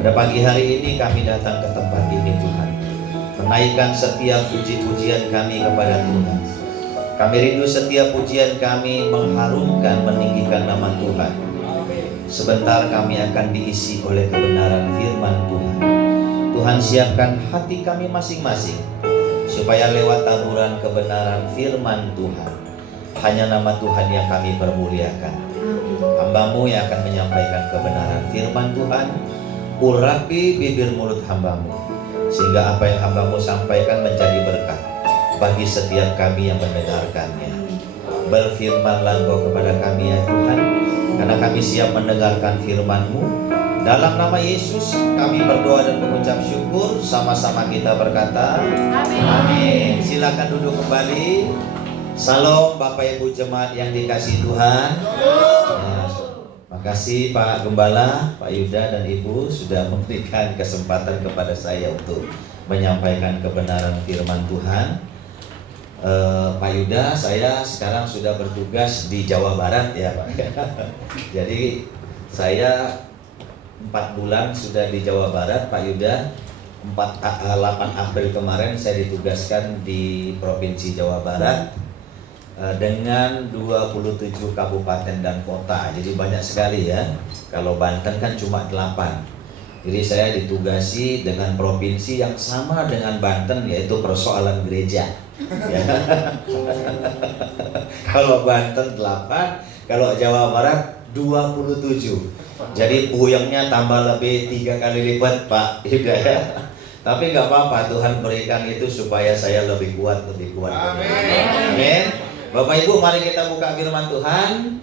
Pada pagi hari ini kami datang ke tempat ini Tuhan, menaikkan setiap puji-pujian kami kepada Tuhan. Kami rindu setiap pujian kami mengharumkan, meninggikan nama Tuhan. Sebentar kami akan diisi oleh kebenaran firman Tuhan. Tuhan siapkan hati kami masing-masing, supaya lewat taburan kebenaran firman Tuhan, hanya nama Tuhan yang kami permuliakan. Hamba-Mu yang akan menyampaikan kebenaran firman Tuhan, urapi bibir mulut hamba-Mu, sehingga apa yang hamba-Mu sampaikan menjadi berkat bagi setiap kami yang mendengarkannya. Berfirmanlah Engkau kepada kami ya Tuhan, karena kami siap mendengarkan firman-Mu. Dalam nama Yesus kami berdoa dan mengucap syukur. Sama-sama kita berkata amin. Amin. Silakan duduk kembali. Salam Bapak Ibu jemaat yang dikasihi Tuhan. Makasih Pak Gembala, Pak Yuda dan Ibu sudah memberikan kesempatan kepada saya untuk menyampaikan kebenaran firman Tuhan. Pak Yuda, saya sekarang sudah bertugas di Jawa Barat ya Pak. Jadi saya 4 bulan sudah di Jawa Barat, Pak Yuda. 8 April kemarin saya ditugaskan di Provinsi Jawa Barat dengan 27 kabupaten dan kota. Jadi banyak sekali ya. Kalau Banten kan cuma 8. Jadi saya ditugasi dengan provinsi yang sama dengan Banten, yaitu persoalan gereja ya. Kalau Banten 8, kalau Jawa Barat 27. Jadi puyengnya tambah lebih 3 kali lipat Pak Yuda ya. Tapi nggak apa-apa, Tuhan berikan itu supaya saya lebih kuat. Amin. Bapak Ibu, mari kita buka firman Tuhan.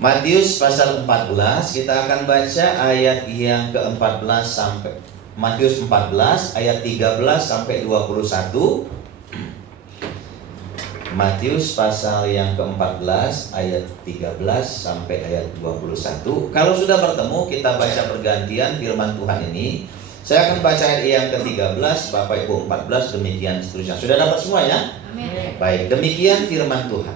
Matius pasal 14, kita akan baca ayat yang ke-14 sampai Matius 14 ayat 13 sampai 21. Matius pasal yang ke-14 ayat 13 sampai ayat 21. Kalau sudah bertemu, kita baca pergantian firman Tuhan ini. Saya akan baca ayat yang ke-13, Bapak Ibu 14, demikian seterusnya. Sudah dapat semua ya? Amin. Baik, demikian firman Tuhan.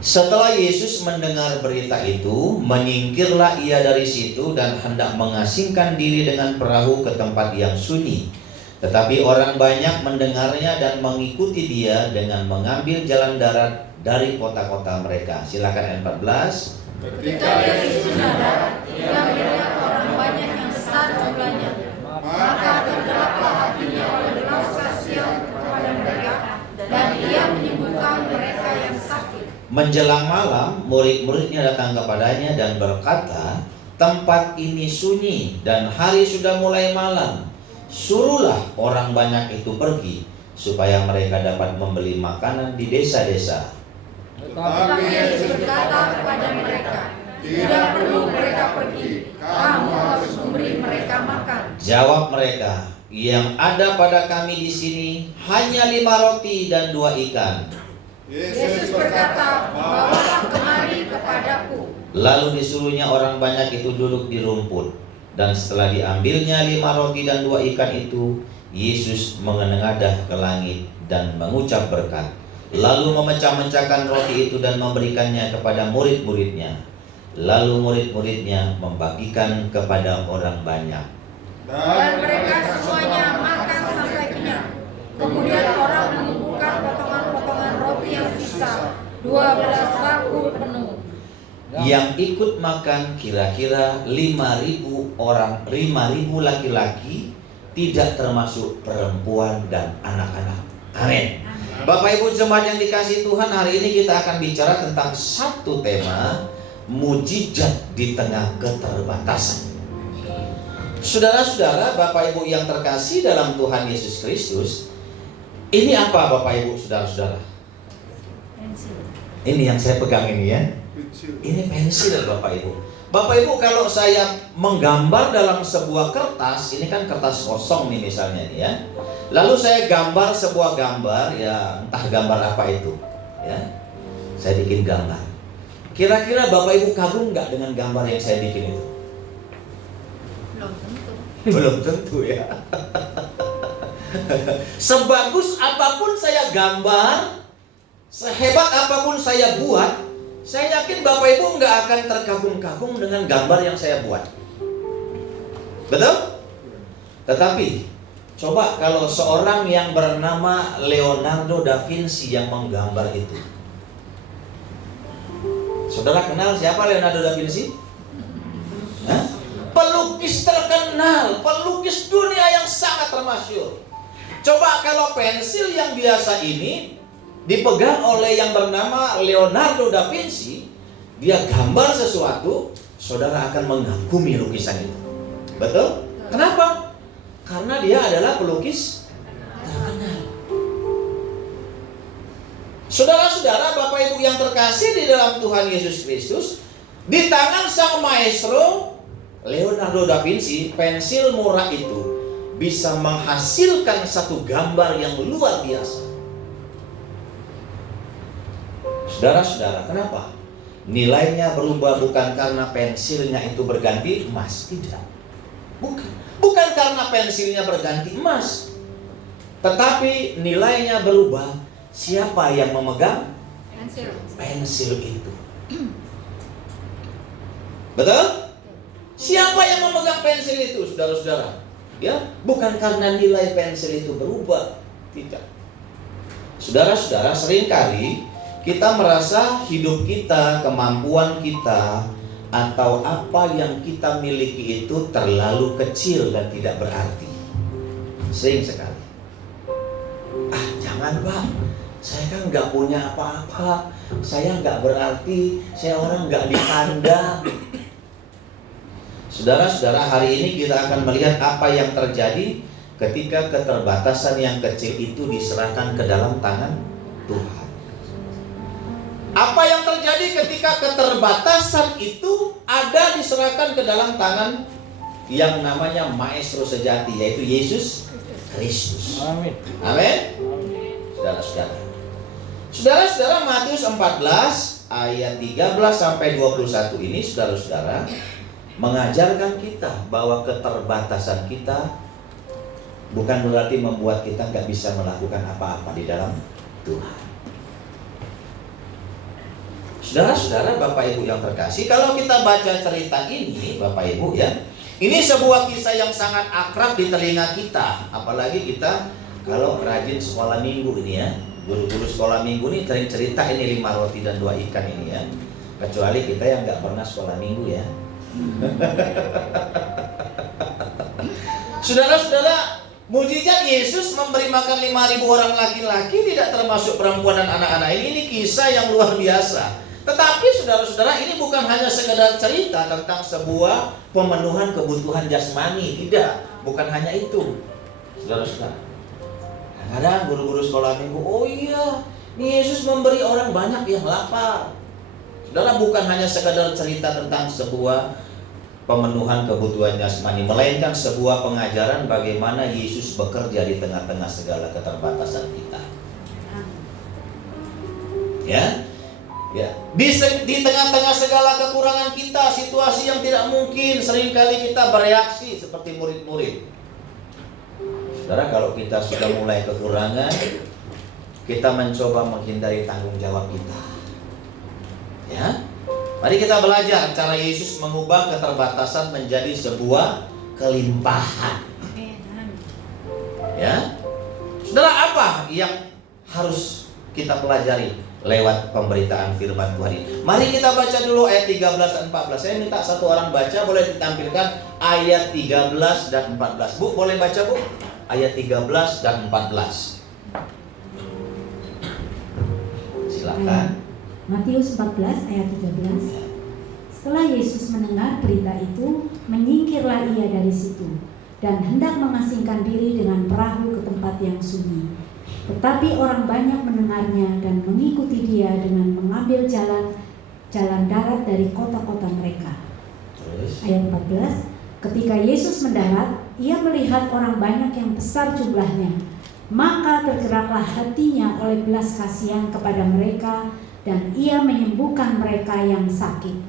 Setelah Yesus mendengar berita itu, menyingkirlah ia dari situ dan hendak mengasingkan diri dengan perahu ke tempat yang sunyi. Tetapi orang banyak mendengarnya dan mengikuti dia dengan mengambil jalan darat dari kota-kota mereka. Silakan ayat 14. Ketika Yesus mendarat, ia melihat orang banyak yang besar jumlahnya, maka tergeraklah hatinya oleh belas kasihan kepada mereka, dan ia menyembuhkan mereka yang sakit. Menjelang malam, murid-muridnya datang kepadanya dan berkata, tempat ini sunyi dan hari sudah mulai malam. Suruhlah orang banyak itu pergi, supaya mereka dapat membeli makanan di desa-desa. Tetapi Yesus berkata kepada mereka, tidak perlu mereka pergi, kamu harus memberi mereka makan. Jawab mereka, yang ada pada kami di sini hanya 5 roti dan 2 ikan. Yesus berkata, bawalah kemari kepadaku. Lalu disuruhnya orang banyak itu duduk di rumput. Dan setelah diambilnya 5 roti dan 2 ikan itu, Yesus menengadah ke langit dan mengucap berkat. Lalu memecah-mecahkan roti itu dan memberikannya kepada murid-muridnya. Lalu murid-muridnya membagikan kepada orang banyak. Dan mereka semuanya makan sampai kenyang. Kemudian orang mengumpulkan potongan-potongan roti yang sisa, 12 bangku penuh. Yang ikut makan kira-kira 5.000 orang, 5.000 laki-laki, tidak termasuk perempuan dan anak-anak. Amin. Bapak Ibu jemaat yang dikasihi Tuhan, hari ini kita akan bicara tentang satu tema, mujizat di tengah keterbatasan. Saudara-saudara, Bapak Ibu yang terkasih dalam Tuhan Yesus Kristus, ini apa Bapak Ibu saudara-saudara? Ini yang saya pegang ini ya. Ini pensil Bapak Ibu. Bapak Ibu, kalau saya menggambar dalam sebuah kertas, ini kan kertas kosong nih misalnya nih ya. Lalu saya gambar sebuah gambar, ya entah gambar apa itu ya. Saya bikin gambar. Kira-kira Bapak Ibu kagum nggak dengan gambar yang saya bikin itu? Belum tentu. Belum tentu ya. Sebagus apapun saya gambar, sehebat apapun saya buat, saya yakin Bapak Ibu nggak akan terkagum-kagum dengan gambar yang saya buat. Betul? Tetapi coba kalau seorang yang bernama Leonardo da Vinci yang menggambar itu. Saudara kenal siapa Leonardo da Vinci? Hah? Pelukis terkenal, pelukis dunia yang sangat termasyhur. Coba kalau pensil yang biasa ini dipegang oleh yang bernama Leonardo da Vinci, dia gambar sesuatu, saudara akan mengagumi lukisan itu. Betul? Kenapa? Karena dia adalah pelukis terkenal. Saudara-saudara, Bapak Ibu yang terkasih di dalam Tuhan Yesus Kristus, di tangan sang maestro Leonardo da Vinci, pensil murah itu bisa menghasilkan satu gambar yang luar biasa. Saudara-saudara, kenapa? Nilainya berubah bukan karena pensilnya itu berganti emas, tidak. Bukan karena pensilnya berganti emas, tetapi nilainya berubah. Siapa yang memegang pensil itu? Betul? Siapa yang memegang pensil itu, saudara-saudara? Ya, bukan karena nilai pensil itu berubah, tidak. Saudara-saudara, seringkali kita merasa hidup kita, kemampuan kita, atau apa yang kita miliki itu terlalu kecil dan tidak berarti. Sering sekali. Jangan Pak, saya kan nggak punya apa-apa, saya nggak berarti, saya orang nggak dipandang. Saudara-saudara, hari ini kita akan melihat apa yang terjadi ketika keterbatasan yang kecil itu diserahkan ke dalam tangan Tuhan. Apa yang terjadi ketika keterbatasan itu ada diserahkan ke dalam tangan yang namanya maestro sejati, yaitu Yesus Kristus. Amin. Amin. Saudara-saudara. Saudara-saudara, Matius 14 ayat 13 sampai 21 ini, saudara-saudara, mengajarkan kita bahwa keterbatasan kita bukan berarti membuat kita nggak bisa melakukan apa-apa di dalam Tuhan. Saudara-saudara, Bapak Ibu yang terkasih, kalau kita baca cerita ini, Bapak Ibu ya, ini sebuah kisah yang sangat akrab di telinga kita. Apalagi kita kalau rajin sekolah minggu ini ya, guru-guru sekolah minggu ini sering cerita ini 5 roti dan 2 ikan ini ya. Kecuali kita yang nggak pernah sekolah minggu ya. Saudara-saudara, mujizat Yesus memberi makan 5.000 orang laki-laki tidak termasuk perempuan dan anak-anak. Ini kisah yang luar biasa. Tetapi saudara-saudara, ini bukan hanya sekedar cerita tentang sebuah pemenuhan kebutuhan jasmani. Tidak, bukan hanya itu. Saudara-saudara, kadang-kadang guru-guru sekolah minggu, oh iya, ini Yesus memberi orang banyak yang lapar. Saudara, bukan hanya sekedar cerita tentang sebuah pemenuhan kebutuhan jasmani, melainkan sebuah pengajaran bagaimana Yesus bekerja di tengah-tengah segala keterbatasan kita. Ya, di tengah-tengah segala kekurangan kita, situasi yang tidak mungkin, seringkali kita bereaksi seperti murid-murid. Saudara, kalau kita sudah mulai kekurangan, kita mencoba menghindari tanggung jawab kita. Ya, mari kita belajar cara Yesus mengubah keterbatasan menjadi sebuah kelimpahan. Ya, saudara, apa yang harus kita pelajari lewat pemberitaan firman Tuhan ini? Mari kita baca dulu ayat 13 dan 14. Saya minta satu orang baca, boleh ditampilkan ayat 13 dan 14. Bu, boleh baca Bu? Ayat 13 dan 14. Silakan. Matius 14 ayat 13. Setelah Yesus mendengar berita itu, menyingkirlah ia dari situ dan hendak mengasingkan diri dengan perahu ke tempat yang sunyi. Tetapi orang banyak mendengarnya dan mengikuti dia dengan mengambil jalan darat dari kota-kota mereka. Ayat 14. Ketika Yesus mendarat, ia melihat orang banyak yang besar jumlahnya. Maka tergeraklah hatinya oleh belas kasihan kepada mereka, dan ia menyembuhkan mereka yang sakit.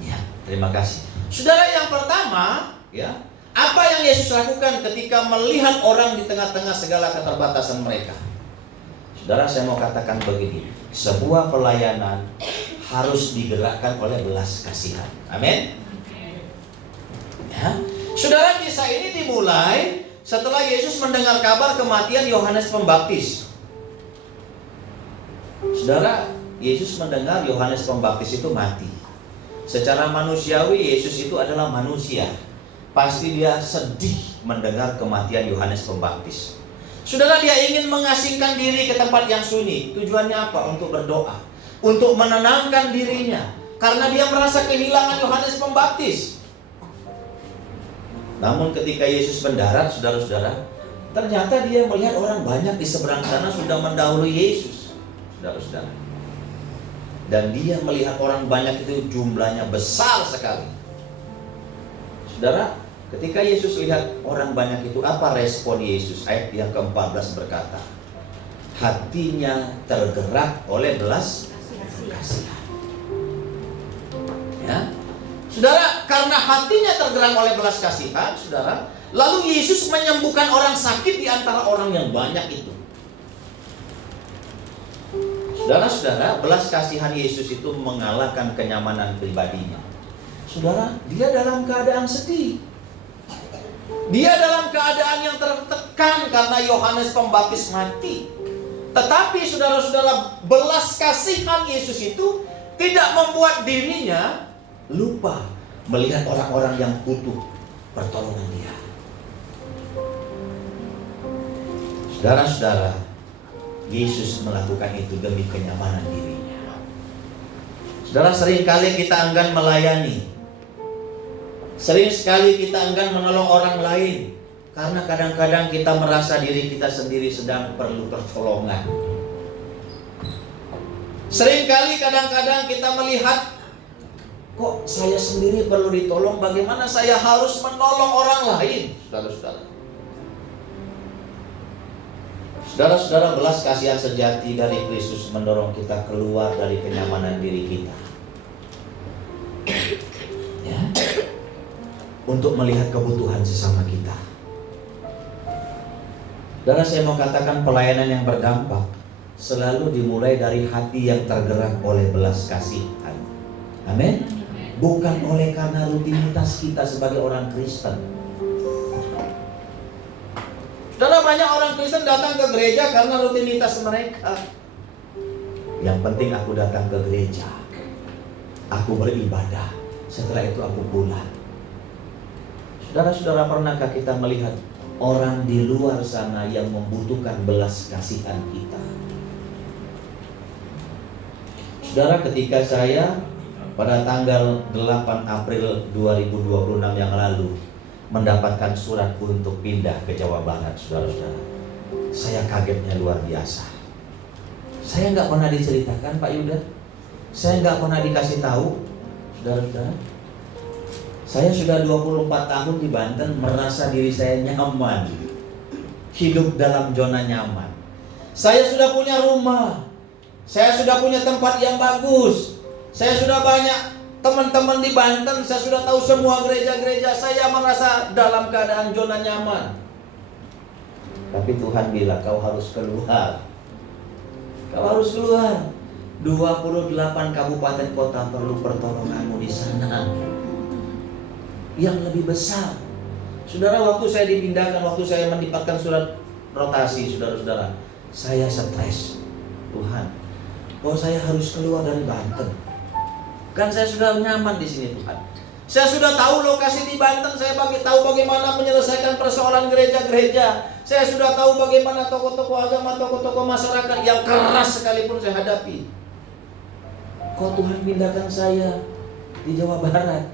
Ya, terima kasih. Saudara, yang pertama, ya, apa yang Yesus lakukan ketika melihat orang di tengah-tengah segala keterbatasan mereka? Saudara, saya mau katakan begini, sebuah pelayanan harus digerakkan oleh belas kasihan. Amin. Ya, Saudara, kisah ini dimulai setelah Yesus mendengar kabar kematian Yohanes Pembaptis. Saudara, Yesus mendengar Yohanes Pembaptis itu mati. Secara manusiawi Yesus itu adalah manusia. Pasti dia sedih mendengar kematian Yohanes Pembaptis. Saudara, dia ingin mengasingkan diri ke tempat yang sunyi. Tujuannya apa? Untuk berdoa, untuk menenangkan dirinya, karena dia merasa kehilangan Yohanes Pembaptis. Namun ketika Yesus mendarat, saudara-saudara, ternyata dia melihat orang banyak di seberang sana sudah mendahului Yesus, saudara-saudara. Dan dia melihat orang banyak itu jumlahnya besar sekali. Saudara, ketika Yesus lihat orang banyak itu, apa respon Yesus? Ayat yang ke-14 berkata, hatinya tergerak oleh belas kasihan. Ya, saudara, karena hatinya tergerak oleh belas kasihan, saudara, lalu Yesus menyembuhkan orang sakit di antara orang yang banyak itu. Saudara-saudara, belas kasihan Yesus itu mengalahkan kenyamanan pribadinya. Saudara, dia dalam keadaan sedih. Dia dalam keadaan yang tertekan karena Yohanes Pembaptis mati. Tetapi saudara-saudara, belas kasihan Yesus itu tidak membuat dirinya lupa melihat orang-orang yang butuh pertolongan dia. Saudara-saudara, Yesus melakukan itu demi kenyamanan dirinya. Saudara, seringkali kita enggan melayani. Sering sekali kita enggan menolong orang lain karena kadang-kadang kita merasa diri kita sendiri sedang perlu pertolongan. Seringkali kadang-kadang kita melihat, kok saya sendiri perlu ditolong, bagaimana saya harus menolong orang lain, saudara-saudara. Saudara-saudara, belas kasihan sejati dari Kristus mendorong kita keluar dari kenyamanan diri kita, ya, untuk melihat kebutuhan sesama kita. Saudara, saya mau katakan pelayanan yang berdampak selalu dimulai dari hati yang tergerak oleh belas kasihan. Amin. Bukan oleh karena rutinitas kita sebagai orang Kristen. Saudara, banyak orang Kristen datang ke gereja karena rutinitas mereka. Yang penting aku datang ke gereja, aku beribadah, setelah itu aku pulang. Saudara-saudara, pernahkah kita melihat orang di luar sana yang membutuhkan belas kasihan kita? Saudara, ketika saya pada tanggal 8 April 2026 yang lalu mendapatkan surat untuk pindah ke Jawa Barat, saudara-saudara, saya kagetnya luar biasa. Saya nggak pernah diceritakan, Pak Yuda. Saya nggak pernah dikasih tahu, saudara-saudara. Saya sudah 24 tahun di Banten, merasa diri saya nyaman, hidup dalam zona nyaman. Saya sudah punya rumah, saya sudah punya tempat yang bagus, saya sudah banyak teman-teman di Banten, saya sudah tahu semua gereja-gereja. Saya merasa dalam keadaan zona nyaman. Tapi Tuhan bilang, kau harus keluar. Kau harus keluar. 28 kabupaten kota perlu pertolonganmu di sana yang lebih besar. Saudara, waktu saya dipindahkan, waktu saya mendapatkan surat rotasi, saudara-saudara, saya stres. Tuhan, oh saya harus keluar dari Banten. Kan saya sudah nyaman di sini, Tuhan. Saya sudah tahu lokasi di Banten, saya tahu bagaimana menyelesaikan persoalan gereja-gereja. Saya sudah tahu bagaimana tokoh-tokoh agama, tokoh-tokoh masyarakat yang keras sekalipun saya hadapi. Kok Tuhan pindahkan saya di Jawa Barat?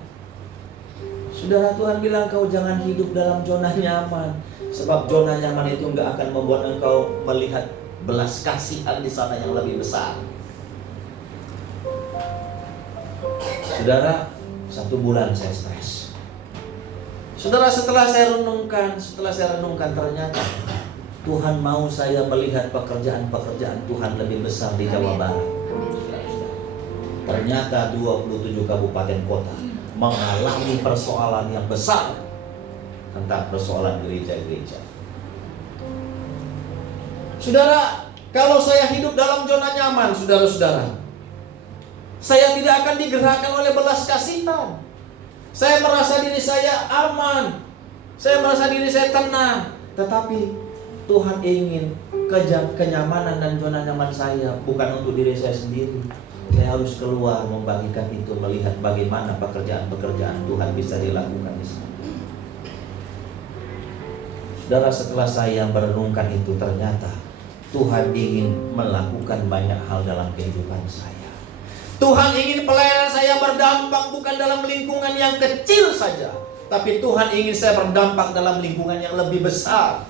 Saudara, Tuhan bilang kau jangan hidup dalam zona nyaman, sebab zona nyaman itu enggak akan membuat engkau melihat belas kasihan di sana yang lebih besar. Saudara, 1 bulan saya stres. Saudara, setelah saya renungkan, ternyata Tuhan mau saya melihat pekerjaan-pekerjaan Tuhan lebih besar di Jawa Barat. Ternyata 27 kabupaten kota mengalami persoalan yang besar tentang persoalan gereja-gereja. Saudara, kalau saya hidup dalam zona nyaman, saudara-saudara, saya tidak akan digerakkan oleh belas kasihan. Saya merasa diri saya aman. Saya merasa diri saya tenang. Tetapi Tuhan ingin kenyamanan dan zona nyaman saya bukan untuk diri saya sendiri. Saya harus keluar membagikan itu, melihat bagaimana pekerjaan-pekerjaan Tuhan bisa dilakukan di sana. Saudara, setelah saya merenungkan itu, ternyata Tuhan ingin melakukan banyak hal dalam kehidupan saya. Tuhan ingin pelayanan saya berdampak bukan dalam lingkungan yang kecil saja, tapi Tuhan ingin saya berdampak dalam lingkungan yang lebih besar.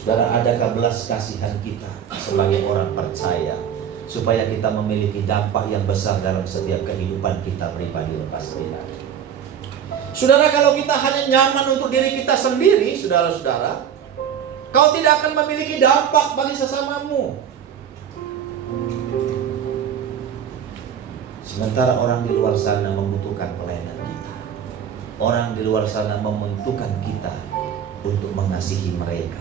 Saudara, adakah belas kasihan kita sebagai orang percaya supaya kita memiliki dampak yang besar dalam setiap kehidupan kita pribadi lepas pribadi? Saudara, kalau kita hanya nyaman untuk diri kita sendiri, saudara-saudara, kau tidak akan memiliki dampak bagi sesamamu. Sementara orang di luar sana membutuhkan pelayanan kita. Orang di luar sana membutuhkan kita untuk mengasihi mereka.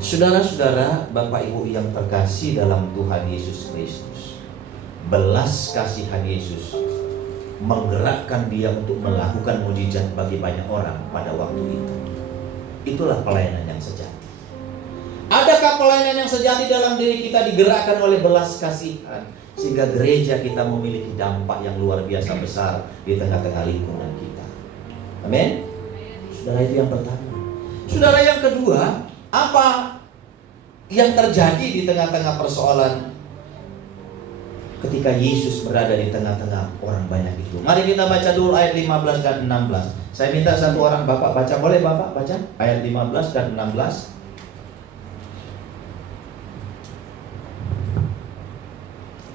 Saudara-saudara, Bapak Ibu yang terkasih dalam Tuhan Yesus Kristus, belas kasihan Yesus menggerakkan dia untuk melakukan mujizat bagi banyak orang pada waktu itu. Itulah pelayanan yang sejati. Adakah pelayanan yang sejati dalam diri kita digerakkan oleh belas kasihan sehingga gereja kita memiliki dampak yang luar biasa besar di tengah-tengah lingkungan kita? Amin. Saudara, itu yang pertama. Saudara, yang kedua, apa yang terjadi di tengah-tengah persoalan ketika Yesus berada di tengah-tengah orang banyak itu? Mari kita baca dulu ayat 15 dan 16. Saya minta satu orang Bapak baca. Boleh Bapak baca ayat 15 dan 16?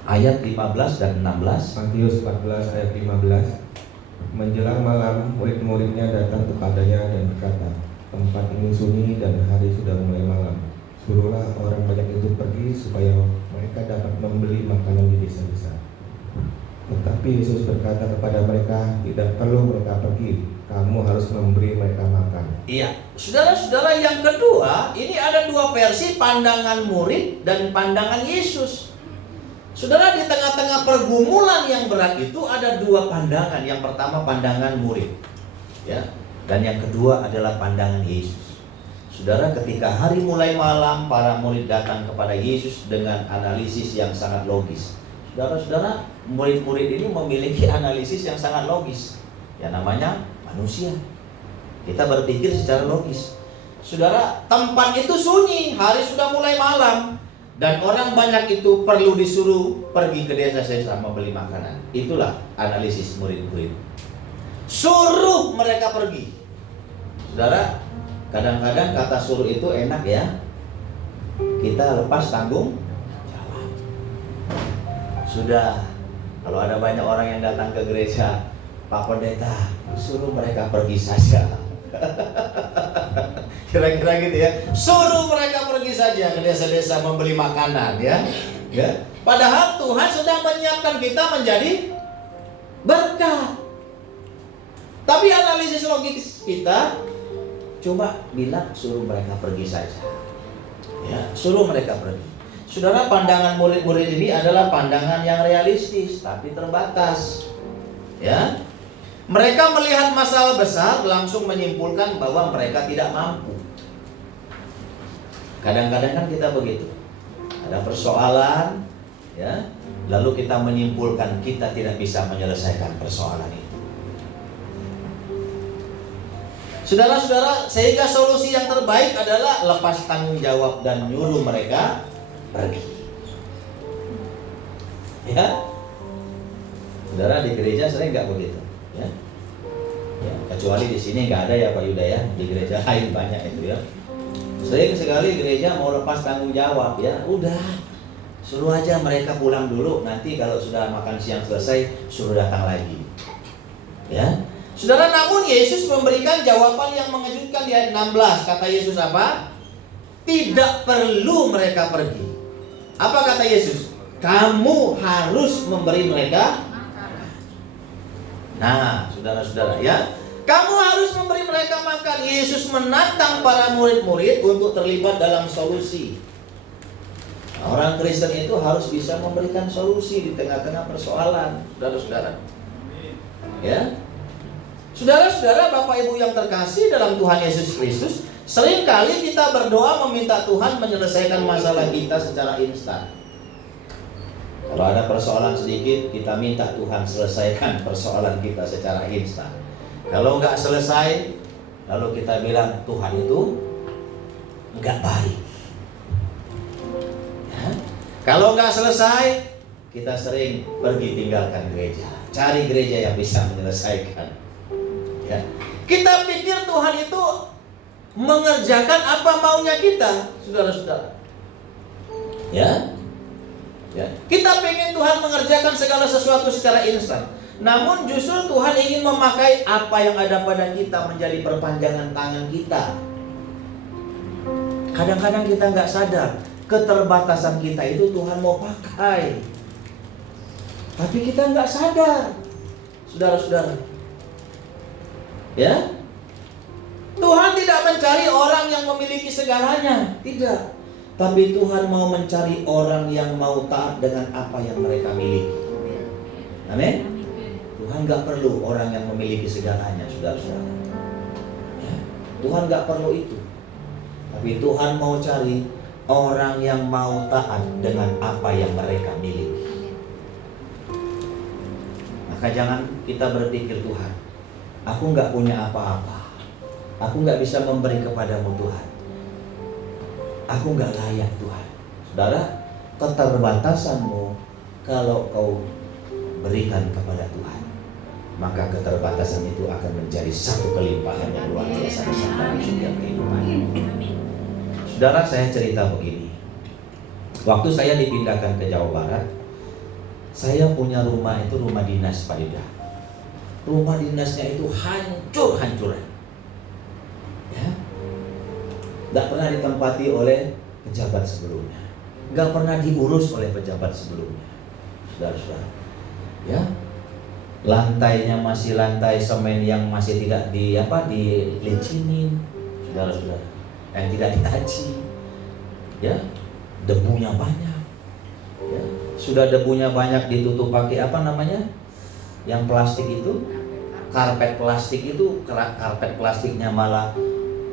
Ayat 15 dan 16. Matius 14 ayat 15. Menjelang malam, murid-muridnya datang kepadanya dan berkata, tempat ini sunyi dan hari sudah mulai malam. Suruhlah orang banyak itu pergi supaya mereka dapat membeli makanan di desa-desa. Tetapi Yesus berkata kepada mereka, tidak perlu mereka pergi, kamu harus memberi mereka makan. Iya, saudara-saudara, yang kedua, ini ada dua versi pandangan murid dan pandangan Yesus. Saudara, di tengah-tengah pergumulan yang berat itu ada dua pandangan. Yang pertama pandangan murid, ya, dan yang kedua adalah pandangan Yesus. Saudara, ketika hari mulai malam, para murid datang kepada Yesus dengan analisis yang sangat logis. Saudara-saudara, murid-murid ini memiliki analisis yang sangat logis. Ya, namanya manusia. Kita berpikir secara logis. Saudara, tempat itu sunyi, hari sudah mulai malam, dan orang banyak itu perlu disuruh pergi ke desa-desa membeli makanan. Itulah analisis murid-murid. Suruh mereka pergi. Saudara, kadang-kadang kata suruh itu enak ya. Kita lepas tanggung jawab. Sudah, kalau ada banyak orang yang datang ke gereja, Pak Pendeta, suruh mereka pergi saja. Kira-kira gitu ya. Suruh mereka pergi saja ke desa-desa membeli makanan, ya. Padahal Tuhan sedang menyiapkan kita menjadi berkat. Tapi analisis logis kita cuma bilang suruh mereka pergi saja. Ya, suruh mereka pergi. Saudara, pandangan murid-murid ini adalah pandangan yang realistis tapi terbatas. Ya. Mereka melihat masalah besar langsung menyimpulkan bahwa mereka tidak mampu. Kadang-kadang kan kita begitu. Ada persoalan, ya, lalu kita menyimpulkan kita tidak bisa menyelesaikan persoalan itu. Saudara-saudara, sehingga solusi yang terbaik adalah lepas tanggung jawab dan nyuruh mereka pergi. Ya, saudara, di gereja sering nggak begitu. Ya. Ya, kecuali di sini nggak ada ya Pak Yuda ya, di gereja lain banyak itu ya. Sering sekali gereja mau lepas tanggung jawab, ya udah suruh aja mereka pulang dulu, nanti kalau sudah makan siang selesai suruh datang lagi. Ya, saudara, namun Yesus memberikan jawaban yang mengejutkan di ayat 16. Kata Yesus apa? Tidak perlu mereka pergi. Apa kata Yesus? Kamu harus memberi mereka. Nah, saudara-saudara ya, kamu harus memberi mereka makan. Yesus menantang para murid-murid untuk terlibat dalam solusi. Nah, orang Kristen itu harus bisa memberikan solusi di tengah-tengah persoalan, saudara-saudara. Ya. Saudara-saudara, Bapak Ibu yang terkasih dalam Tuhan Yesus Kristus, seringkali kita berdoa meminta Tuhan menyelesaikan masalah kita secara instan. Kalau ada persoalan sedikit, kita minta Tuhan selesaikan persoalan kita secara instan. Kalau nggak selesai, lalu kita bilang Tuhan itu nggak baik. Ya. Kalau nggak selesai, kita sering pergi tinggalkan gereja, cari gereja yang bisa menyelesaikan. Ya. Kita pikir Tuhan itu mengerjakan apa maunya kita, saudara-saudara. Ya. Ya. Kita pengen Tuhan mengerjakan segala sesuatu secara instan. Namun justru Tuhan ingin memakai apa yang ada pada kita menjadi perpanjangan tangan kita. Kadang-kadang kita nggak sadar keterbatasan kita itu Tuhan mau pakai. Tapi kita nggak sadar, saudara-saudara. Ya, Tuhan tidak mencari orang yang memiliki segalanya, tidak. Tapi Tuhan mau mencari orang yang mau taat dengan apa yang mereka miliki. Amin. Tuhan gak perlu orang yang memiliki segalanya, saudara-saudara. Ya, Tuhan gak perlu itu. Tapi Tuhan mau cari orang yang mau taat dengan apa yang mereka miliki. Maka jangan kita berpikir, Tuhan, aku gak punya apa-apa, aku gak bisa memberi kepadamu Tuhan, aku gak layak Tuhan. Saudara, keterbatasanmu kalau kau berikan kepada Tuhan, maka keterbatasan itu akan menjadi satu kelimpahan yang luar biasa di setiap kehidupan. Saudara, saya cerita begini. Waktu saya dipindahkan ke Jawa Barat, saya punya rumah itu rumah dinas, Pak Yuda. Rumah dinasnya itu hancur-hancuran. Ya. Gak pernah ditempati oleh pejabat sebelumnya, gak pernah diurus oleh pejabat sebelumnya, saudara-saudara. Ya, lantainya masih lantai semen yang masih tidak dilicinin, saudara-saudara, yang tidak ditaci. Ya, debunya banyak. Ya, sudah debunya banyak ditutup pakai apa namanya? Yang plastik itu, karpet plastik itu, karpet plastiknya malah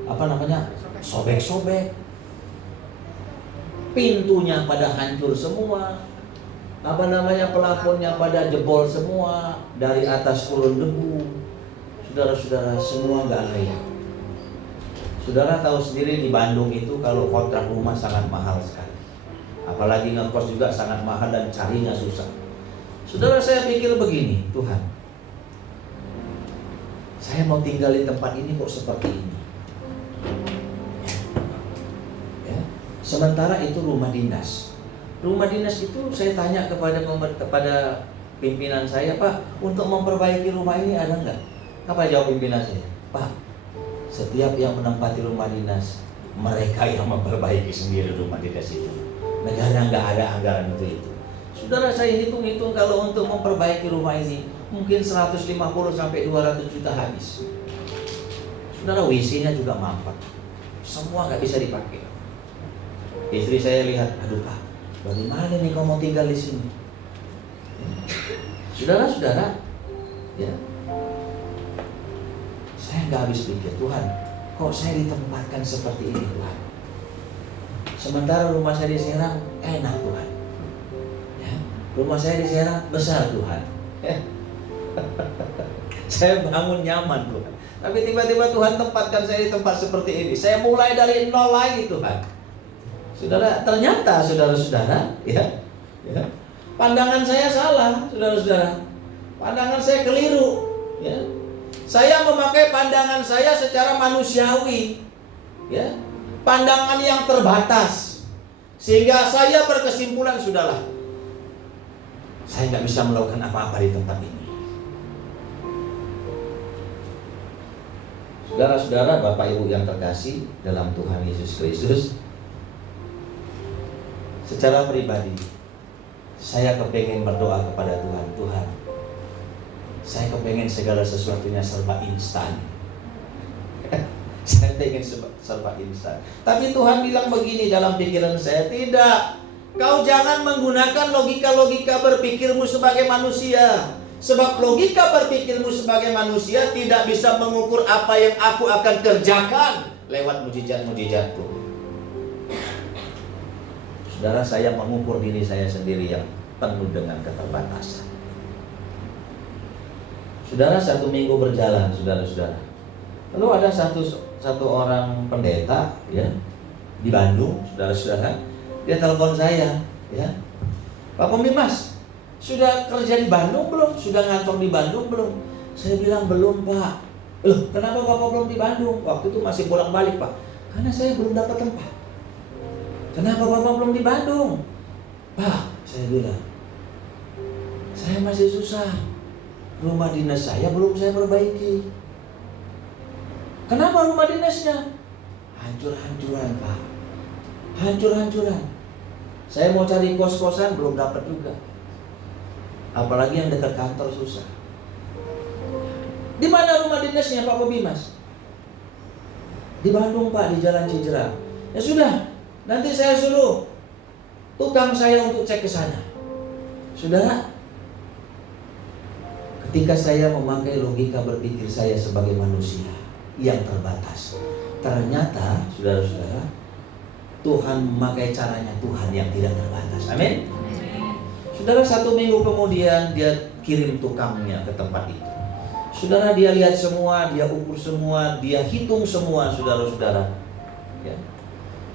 apa namanya? Sobek-sobek. Pintunya pada hancur semua. Apa namanya, pelafonnya pada jebol semua, dari atas turun debu. Saudara-saudara, semua gak layak. Saudara tahu sendiri di Bandung itu kalau kontrak rumah sangat mahal sekali. Apalagi ngekos juga sangat mahal dan carinya susah. Saudara, saya pikir begini, Tuhan, saya mau tinggal di tempat ini kok seperti ini. Ya. Sementara itu rumah dinas. Rumah dinas itu saya tanya kepada pimpinan saya, Pak, untuk memperbaiki rumah ini ada nggak? Apa jawab pimpinan saya? Pak, setiap yang menempati rumah dinas, mereka yang memperbaiki sendiri rumah dinas itu. Negara nggak ada anggaran itu. Saudara, saya hitung-hitung kalau untuk memperbaiki rumah ini mungkin 150 sampai 200 juta habis. Saudara, WC-nya juga mampet. Semua nggak bisa dipakai. Istri saya lihat, aduh Pak, bagaimana nih kau mau tinggal di sini? Saudara-saudara, ya, saya nggak habis pikir, Tuhan, kok saya ditempatkan seperti ini Tuhan? Sementara rumah saya di Serang enak Tuhan. Ya, rumah saya di Serang besar Tuhan. Ya. Saya bangun nyaman Tuhan. Tapi tiba-tiba Tuhan tempatkan saya di tempat seperti ini. Saya mulai dari nol lagi Tuhan. Saudara, ternyata saudara-saudara, ya, pandangan saya salah, saudara-saudara. Pandangan saya keliru, ya. Saya memakai pandangan saya secara manusiawi, ya. Pandangan yang terbatas, sehingga saya berkesimpulan, sudahlah, saya nggak bisa melakukan apa-apa di tempat ini. Saudara-saudara, Bapak Ibu yang terkasih dalam Tuhan Yesus Kristus, secara pribadi, saya kepengen berdoa kepada Tuhan. Tuhan, saya kepengen segala sesuatunya serba instan. Saya pengen serba instan. Tapi Tuhan bilang begini dalam pikiran saya, tidak. Kau jangan menggunakan logika-logika berpikirmu sebagai manusia. Sebab logika berpikirmu sebagai manusia tidak bisa mengukur apa yang aku akan kerjakan lewat mujizat-mujizatku. Saudara, saya mengukur diri saya sendiri yang penuh dengan keterbatasan. Saudara, 1 minggu berjalan, saudara-saudara. Lalu ada satu orang pendeta, ya, di Bandung, saudara-saudara. Dia telepon saya, ya, Pak Pemimas, sudah kerja di Bandung belum? Sudah ngantor di Bandung belum? Saya bilang belum, Pak. Loh, kenapa Bapak belum di Bandung? Waktu itu masih bolak-balik, Pak. Karena saya belum dapat tempat. Kenapa Bapak belum di Bandung? Pak, saya bilang, saya masih susah. Rumah dinas saya belum saya perbaiki. Kenapa rumah dinasnya? Hancur-hancuran, Pak. Hancur-hancuran. Saya mau cari kos-kosan belum dapat juga. Apalagi yang dekat kantor susah. Di mana rumah dinasnya Pak Bobimas? Di Bandung, Pak, di Jalan Cijerah. Ya sudah, nanti saya suruh tukang saya untuk cek ke sana. Saudara, ketika saya memakai logika berpikir saya sebagai manusia yang terbatas, ternyata saudara-saudara, Tuhan memakai caranya Tuhan yang tidak terbatas. Amin. Saudara, 1 minggu kemudian dia kirim tukangnya ke tempat itu. Saudara, dia lihat semua, dia ukur semua, dia hitung semua, saudara-saudara. Ya.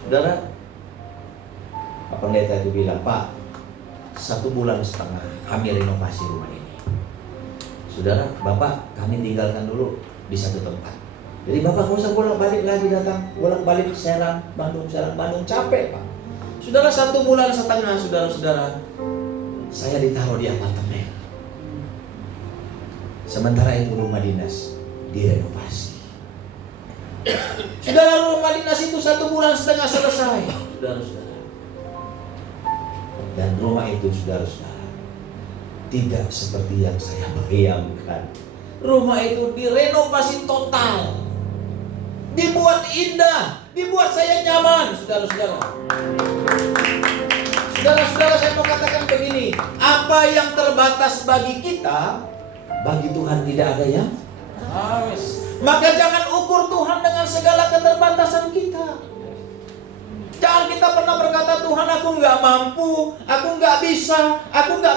Saudara, Pak Pendeta itu bilang, Pak, 1,5 bulan kami renovasi rumah ini. Saudara, Bapak kami tinggalkan dulu di satu tempat. Jadi Bapak nggak usah bolak-balik lagi datang, bolak-balik Serang, Bandung, capek, Pak. Saudara, 1,5 bulan, saudara-saudara, saya ditaruh di apartemen. Sementara itu rumah dinas direnovasi. Saudara, rumah dinas itu 1,5 bulan selesai, saudara-saudara. Dan rumah itu, saudara-saudara, tidak seperti yang saya bayangkan. Rumah itu direnovasi total, dibuat indah, dibuat saya nyaman, saudara-saudara. Saudara-saudara, saya mau katakan begini, apa yang terbatas bagi kita, bagi Tuhan tidak ada yang harus. Maka jangan ukur Tuhan dengan segala keterbatasan kita. Jangan kita pernah berkata, Tuhan, aku nggak mampu, aku nggak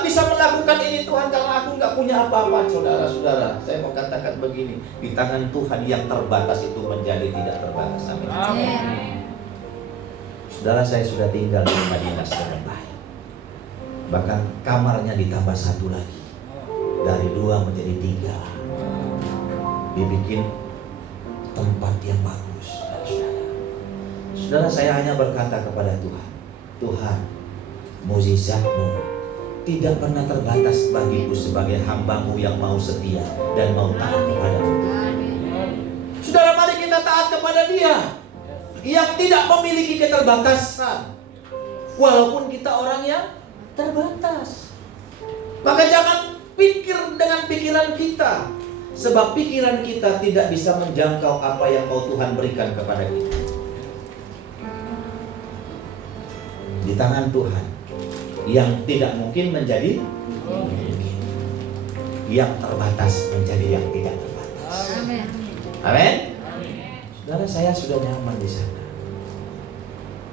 bisa melakukan ini Tuhan karena aku nggak punya apa-apa. Saudara-saudara, saya mau katakan begini, di tangan Tuhan yang terbatas itu menjadi tidak terbatas. Amin. Saudara, saya sudah tinggal di rumah dinas dengan baik. Bahkan kamarnya ditambah 1 lagi, dari 2 menjadi 3. Dibikin tempat yang bagus. Saudara, saya hanya berkata kepada Tuhan, Tuhan, mukjizat-Mu tidak pernah terbatas bagiku sebagai hamba-Mu yang mau setia dan mau taat kepada-Mu. Saudara, mari kita taat kepada Dia yang tidak memiliki keterbatasan, walaupun kita orang yang terbatas. Maka jangan pikir dengan pikiran kita, sebab pikiran kita tidak bisa menjangkau apa yang mau Tuhan berikan kepada kita. Di tangan Tuhan yang tidak mungkin menjadi mungkin, yang terbatas menjadi yang tidak terbatas. Amin. Amin. Saudara, saya sudah nyaman di sana.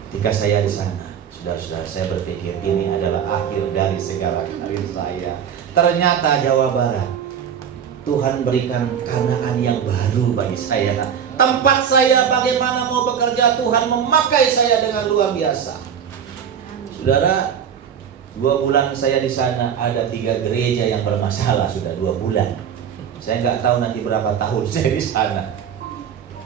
Ketika saya di sana, saudara-saudara, saya berpikir ini adalah akhir dari segala karir saya. Ternyata Jawa Barat, Tuhan berikan Kanaan yang baru bagi saya. Tempat saya bagaimana mau bekerja, Tuhan memakai saya dengan luar biasa. Saudara, 2 bulan saya di sana, ada 3 gereja yang bermasalah. Sudah 2 bulan. Saya nggak tahu nanti berapa tahun saya di sana.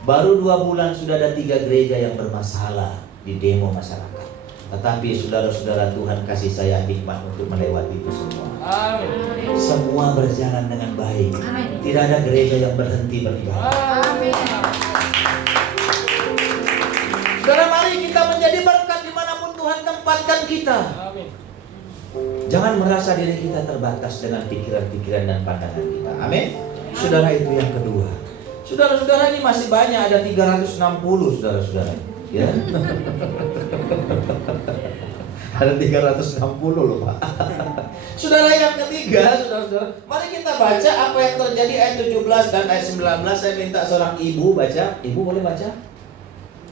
Baru 2 bulan sudah ada 3 gereja yang bermasalah di demo masyarakat. Tetapi saudara-saudara, Tuhan kasih saya hikmat untuk melewati itu semua. Amin. Semua berjalan dengan baik. Amin. Tidak ada gereja yang berhenti beribadah. Amin. Saudara, mari kita menjadi berkat dimanapun Tuhan tempatkan kita. Amin. Jangan merasa diri kita terbatas dengan pikiran-pikiran dan pandangan kita. Amin. Saudara, itu yang kedua. Saudara-saudara, ini masih banyak, ada 360 saudara-saudara. Ya. Ada 360 loh Pak. Saudara yang ketiga, saudara-saudara, mari kita baca apa yang terjadi ayat 17 dan ayat 19. Saya minta seorang ibu baca. Ibu boleh baca?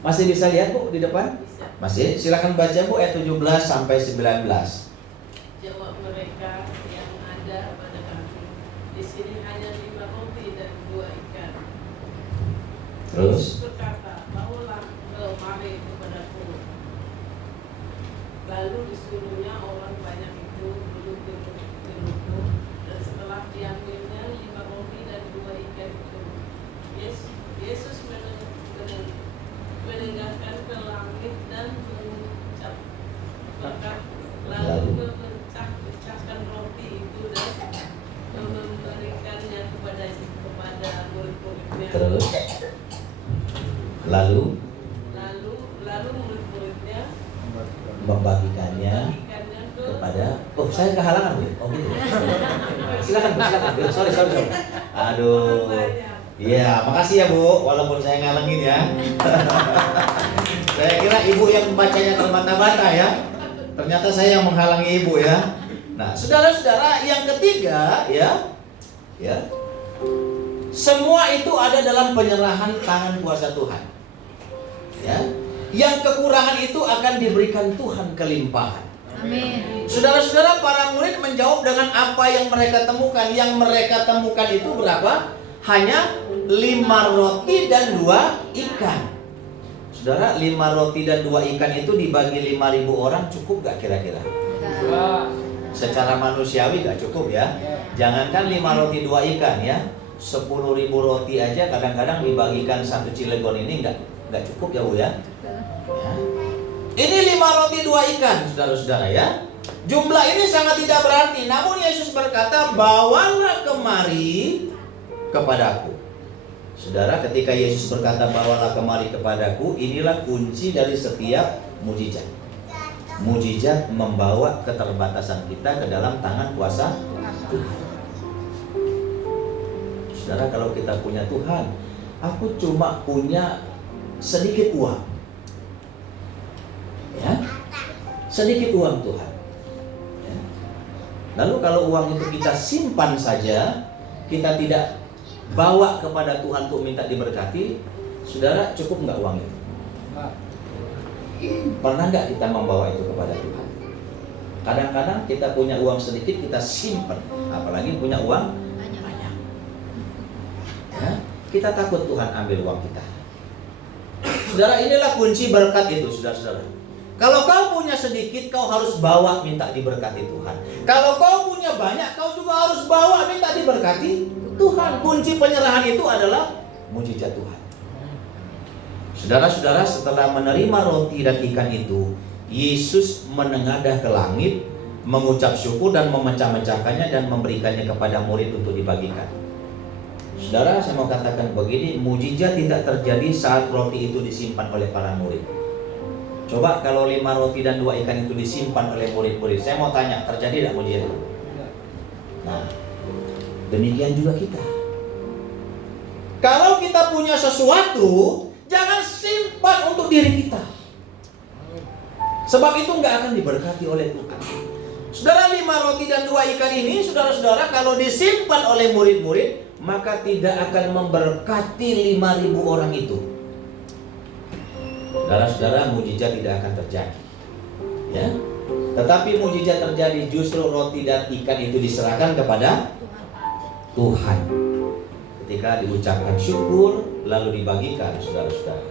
Masih bisa lihat Bu di depan? Masih? Silakan baca Bu ayat 17 sampai 19. Jawab mereka yang ada pada kami, di sini hanya 5 roti dan 2 ikan. Terus? Berkata, bawalah kemari kepadaku. Lalu disuruhnya orang banyak itu duduk, dan setelah diambilnya 5 roti dan 2 ikan itu, Yesus meninggalkan ke langit dan mengucap berkat, lalu memecahkan roti itu dan memberikannya kepada murid-muridnya. Terus? Lalu murid-muridnya membagikannya kepada saya kehalangan Bu. Oh gitu. Silakan Bu, silakan. Sorry. Aduh. Iya, makasih ya Bu, walaupun saya ngalengin ya. Saya kira ibu yang membacanya terbata-bata ya. Ternyata saya yang menghalangi ibu ya. Nah, saudara-saudara, yang ketiga ya. Semua itu ada dalam penyerahan tangan kuasa Tuhan. Ya. Yang kekurangan itu akan diberikan Tuhan kelimpahan. Amin. Saudara-saudara, para murid menjawab dengan apa yang mereka temukan. Yang mereka temukan itu berapa? Hanya 5 roti dan 2 ikan. Saudara, 5 roti dan 2 ikan itu dibagi 5.000 orang cukup gak kira-kira? Secara manusiawi gak cukup ya. Jangankan 5 roti 2 ikan ya, 10.000 roti aja kadang-kadang dibagikan 1 Cilegon ini gak cukup ya Bu ya. Ya. Ini 5 roti 2 ikan saudara-saudara ya. Jumlah ini sangat tidak berarti. Namun Yesus berkata, bawalah kemari kepadaku. Saudara, ketika Yesus berkata bawalah kemari kepadaku, inilah kunci dari setiap mujizat. Mujizat membawa keterbatasan kita ke dalam tangan kuasa Tuhan. Saudara, kalau kita punya Tuhan, aku cuma punya sedikit uang. Ya, sedikit uang Tuhan. Ya. Lalu kalau uang itu kita simpan saja, kita tidak bawa kepada Tuhan untuk minta diberkati, saudara, cukup nggak uang itu? Pernah nggak kita membawa itu kepada Tuhan? Kadang-kadang kita punya uang sedikit, kita simpan, apalagi punya uang banyak. Ya, kita takut Tuhan ambil uang kita. Saudara, inilah kunci berkat itu, saudara-saudara. Kalau kau punya sedikit, kau harus bawa minta diberkati Tuhan. Kalau kau punya banyak, kau juga harus bawa minta diberkati Tuhan. Kunci penyerahan itu adalah mujizat Tuhan. Saudara-saudara, setelah menerima roti dan ikan itu, Yesus menengadah ke langit, mengucap syukur dan memecah-mecahkannya dan memberikannya kepada murid untuk dibagikan. Saudara, saya mau katakan begini, mujizat tidak terjadi saat roti itu disimpan oleh para murid. Coba kalau 5 roti dan 2 ikan itu disimpan oleh murid-murid, saya mau tanya, terjadi tidak mujizat itu? Nah, demikian juga kita. Kalau kita punya sesuatu, jangan simpan untuk diri kita. Sebab itu nggak akan diberkati oleh Tuhan. Saudara, 5 roti dan 2 ikan ini, saudara-saudara, kalau disimpan oleh murid-murid, maka tidak akan memberkati 5.000 orang itu. Saudara-saudara, mujizat tidak akan terjadi. Ya. Tetapi mujizat terjadi justru roti dan ikan itu diserahkan kepada Tuhan. Ketika diucapkan syukur lalu dibagikan, saudara-saudara,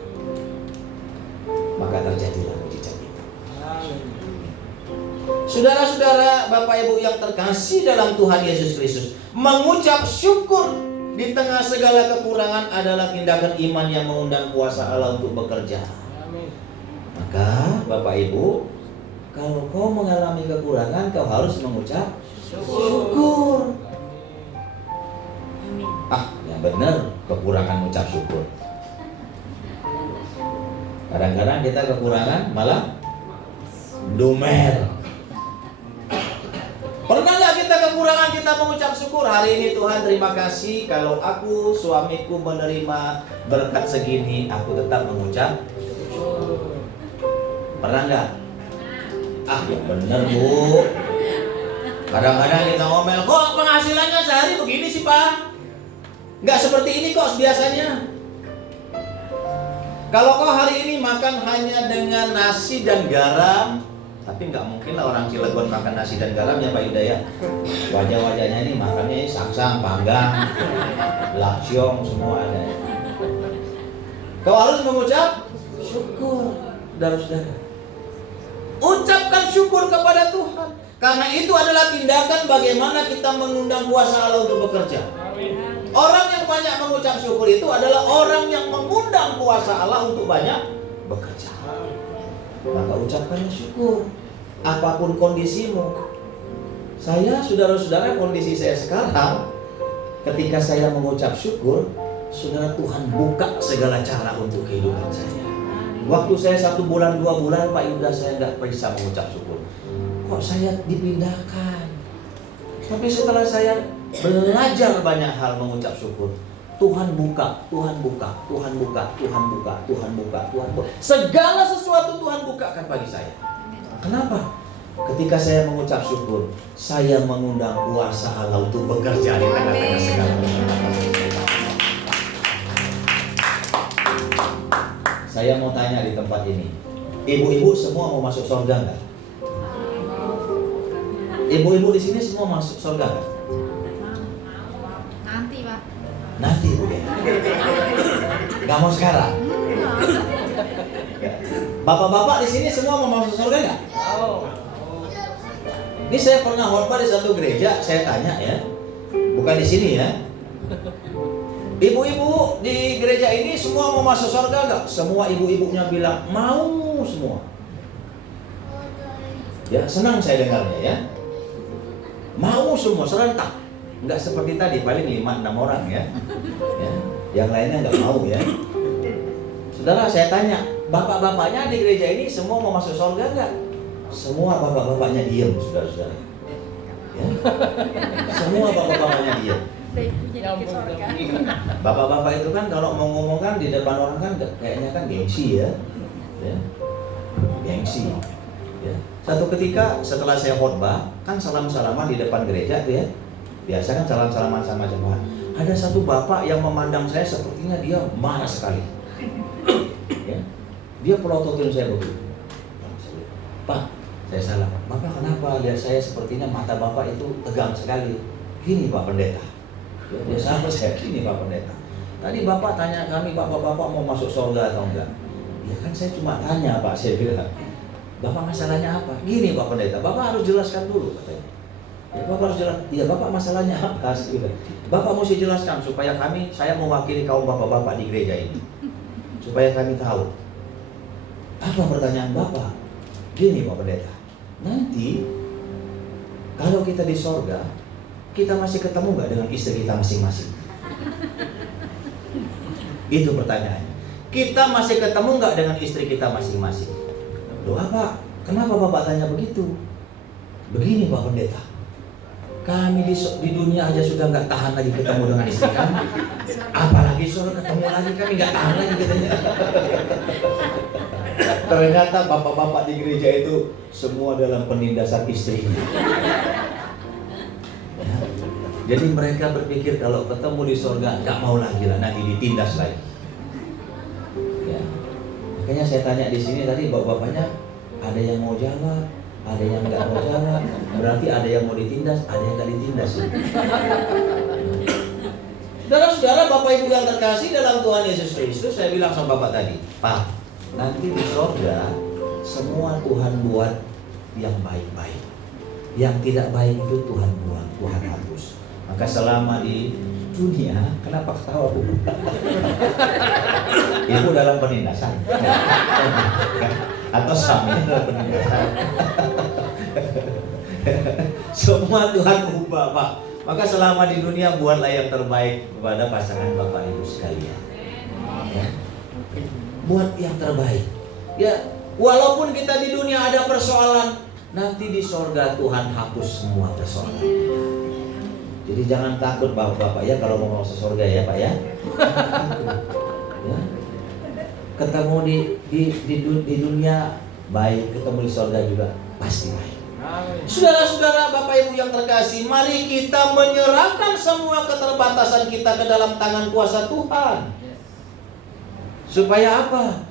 maka terjadilah mujizat itu. Saudara-saudara, Bapak Ibu yang terkasih dalam Tuhan Yesus Kristus, mengucap syukur di tengah segala kekurangan adalah tindakan iman yang mengundang kuasa Allah untuk bekerja. Maka Bapak Ibu, kalau kau mengalami kekurangan, kau harus mengucap syukur. Ya benar, kekurangan mengucap syukur. Kadang-kadang kita kekurangan malah dumer. Pernah nggak kita kekurangan, kita mengucap syukur? Hari ini Tuhan terima kasih, kalau aku, suamiku menerima berkat segini, aku tetap mengucap syukur. Pernah nggak? Ah, ya bener Bu. Kadang-kadang kita ngomel, kok penghasilannya sehari begini sih Pak? Nggak seperti ini kok biasanya. Kalau kau hari ini makan hanya dengan nasi dan garam, tapi nggak mungkin lah orang Cilegon makan nasi dan garam ya Pak Yuda ya. Wajah-wajahnya ini makannya sangsang, panggang, laksyong, semua ada. Kau harus mengucap syukur, saudara-saudara. Ucapkan syukur kepada Tuhan. Karena itu adalah tindakan bagaimana kita mengundang kuasa Allah untuk bekerja. Orang yang banyak mengucap syukur itu adalah orang yang mengundang kuasa Allah untuk banyak bekerja. Maka ucapkanlah syukur. Apapun kondisimu. Saya, saudara-saudara, kondisi saya sekarang, ketika saya mengucap syukur, saudara, Tuhan buka segala cara untuk kehidupan saya. Waktu saya 1 bulan, 2 bulan, Pak Yuda, saya nggak bisa mengucap syukur. Kok saya dipindahkan? Tapi setelah saya belajar banyak hal mengucap syukur, Tuhan buka, Tuhan buka, Tuhan buka, Tuhan buka, Tuhan buka, Tuhan buka. Segala sesuatu Tuhan bukakan bagi saya. Kenapa? Ketika saya mengucap syukur, saya mengundang kuasa Allah untuk bekerja di tengah-tengah segala persoalan. Saya mau tanya di tempat ini, ibu-ibu semua mau masuk surga nggak? Ibu-ibu di sini semua masuk surga nggak? Nanti Pak. Nanti Bu ya. Nggak mau sekarang. Bapak-bapak di sini semua mau masuk surga nggak? Ini saya pernah khotbah di satu gereja, saya tanya ya, bukan di sini ya. Ibu-ibu di gereja ini semua mau masuk surga nggak? Semua ibu-ibunya bilang mau semua. Ya senang saya dengarnya ya. Mau semua serentak. Nggak seperti tadi paling 5-6 orang ya. Yang lainnya nggak mau ya. Saudara, saya tanya, bapak-bapaknya di gereja ini semua mau masuk surga nggak? Semua bapak-bapaknya diam, saudara-saudara. Ya. Semua bapak-bapaknya diam. Bapak-bapak itu kan kalau mau ngomong kan di depan orang kan kayaknya kan gengsi ya. Gengsi. Ya. Satu ketika setelah saya khotbah, kan salam-salaman di depan gereja tuh ya. Biasa kan salam-salaman sama jemaat. Ada satu bapak yang memandang saya sepertinya dia marah sekali. Ya. Dia pelototin saya begitu. Pak, saya salah. Bapak kenapa lihat saya sepertinya mata bapak itu tegang sekali? Gini Pak Pendeta. Dia sama saya, gini Pak Pendeta. Tadi bapak tanya kami, bapak-bapak mau masuk surga atau enggak? Ya kan saya cuma tanya Pak, saya bilang. Bapak masalahnya apa? Gini Pak Pendeta, Bapak harus jelaskan dulu katanya. Ya Bapak harus jelaskan. Ya Bapak masalahnya apa? Bapak mesti jelaskan supaya saya mewakili kaum bapak-bapak di gereja ini. Supaya kami tahu. Apa pertanyaan Bapak? Gini Pak Pendeta, nanti kalau kita di sorga, kita masih ketemu nggak dengan istri kita masing-masing? Itu pertanyaannya. Kita masih ketemu nggak dengan istri kita masing-masing? Loh Pak, kenapa Bapak tanya begitu? Begini Pak Pendeta, kami di dunia aja sudah nggak tahan lagi ketemu dengan istri kami, apalagi suruh ketemu lagi, kami nggak tahan lagi katanya. Ternyata bapak-bapak di gereja itu semua dalam penindasan istri. Ya. Jadi mereka berpikir kalau ketemu di surga nggak mau lagi lah, nanti ditindas lagi. Ya. Makanya saya tanya di sini tadi bapak-bapaknya ada yang mau jawab, ada yang nggak mau jawab. Berarti ada yang mau ditindas, ada yang nggak ditindas. Saudara-saudara, Bapak Ibu yang terkasih dalam Tuhan Yesus Kristus, saya bilang sama Bapak tadi, Pak, nanti di surga semua Tuhan buat yang baik-baik. Yang tidak baik itu Tuhan buang, Tuhan hapus. Maka selama di dunia, kenapa ketawa Bu? Ibu dalam penindasan atau suami dalam penindasan. Semua Tuhan ubah Pak. Maka selama di dunia buatlah yang terbaik kepada pasangan Bapak Ibu sekalian. Ya. Buat yang terbaik. Ya, walaupun kita di dunia ada persoalan, nanti di sorga Tuhan hapus semua persoalan. Jadi jangan takut Bapak ya kalau mau masuk surga ya Pak ya. Ya. Ketemu di dunia baik, ketemu di surga juga pasti baik. Saudara-saudara, Bapak Ibu yang terkasih, mari kita menyerahkan semua keterbatasan kita ke dalam tangan kuasa Tuhan. Supaya apa?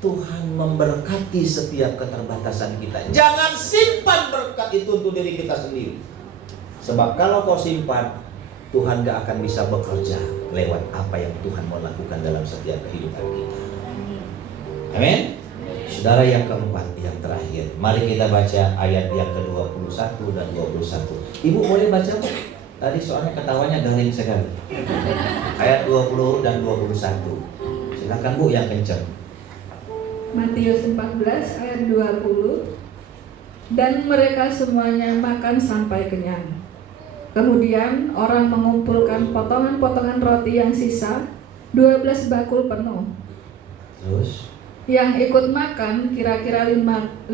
Tuhan memberkati setiap keterbatasan kita. Jangan simpan berkat itu untuk diri kita sendiri. Sebab kalau kau simpan, Tuhan gak akan bisa bekerja lewat apa yang Tuhan mau lakukan dalam setiap kehidupan kita. Amin. Saudara, yang keempat, yang terakhir, mari kita baca ayat yang ke-21 dan 21. Ibu boleh baca, Bu? Tadi soalnya ketawanya garing sekali. Ayat 20 dan 21. Silakan, Bu, yang kencang. Matius 14 ayat 20. Dan mereka semuanya makan sampai kenyang. Kemudian orang mengumpulkan potongan-potongan roti yang sisa, 12 bakul penuh. Terus? Yang ikut makan kira-kira 5.000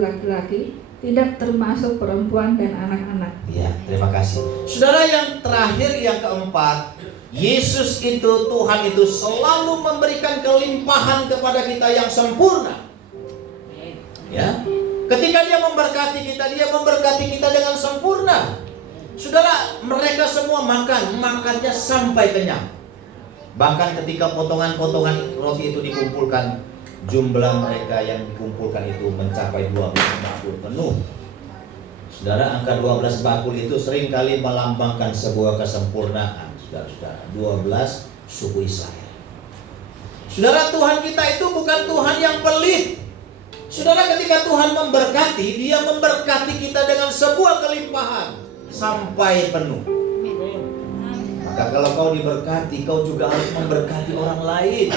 laki-laki, tidak termasuk perempuan dan anak-anak. Ya, terima kasih. Saudara, yang terakhir, yang keempat, Yesus itu, Tuhan itu selalu memberikan kelimpahan kepada kita yang sempurna. Ya, ketika Dia memberkati kita, Dia memberkati kita dengan sempurna. Saudara, mereka semua makannya sampai kenyang. Bahkan ketika potongan-potongan roti itu dikumpulkan, jumlah mereka yang dikumpulkan itu mencapai 12 bakul penuh. Saudara, angka 12 bakul itu seringkali melambangkan sebuah kesempurnaan. Saudara, 12 suku Israel. Saudara, Tuhan kita itu bukan Tuhan yang pelit. Saudara, ketika Tuhan memberkati, Dia memberkati kita dengan sebuah kelimpahan sampai penuh. Maka kalau kau diberkati, kau juga harus memberkati orang lain.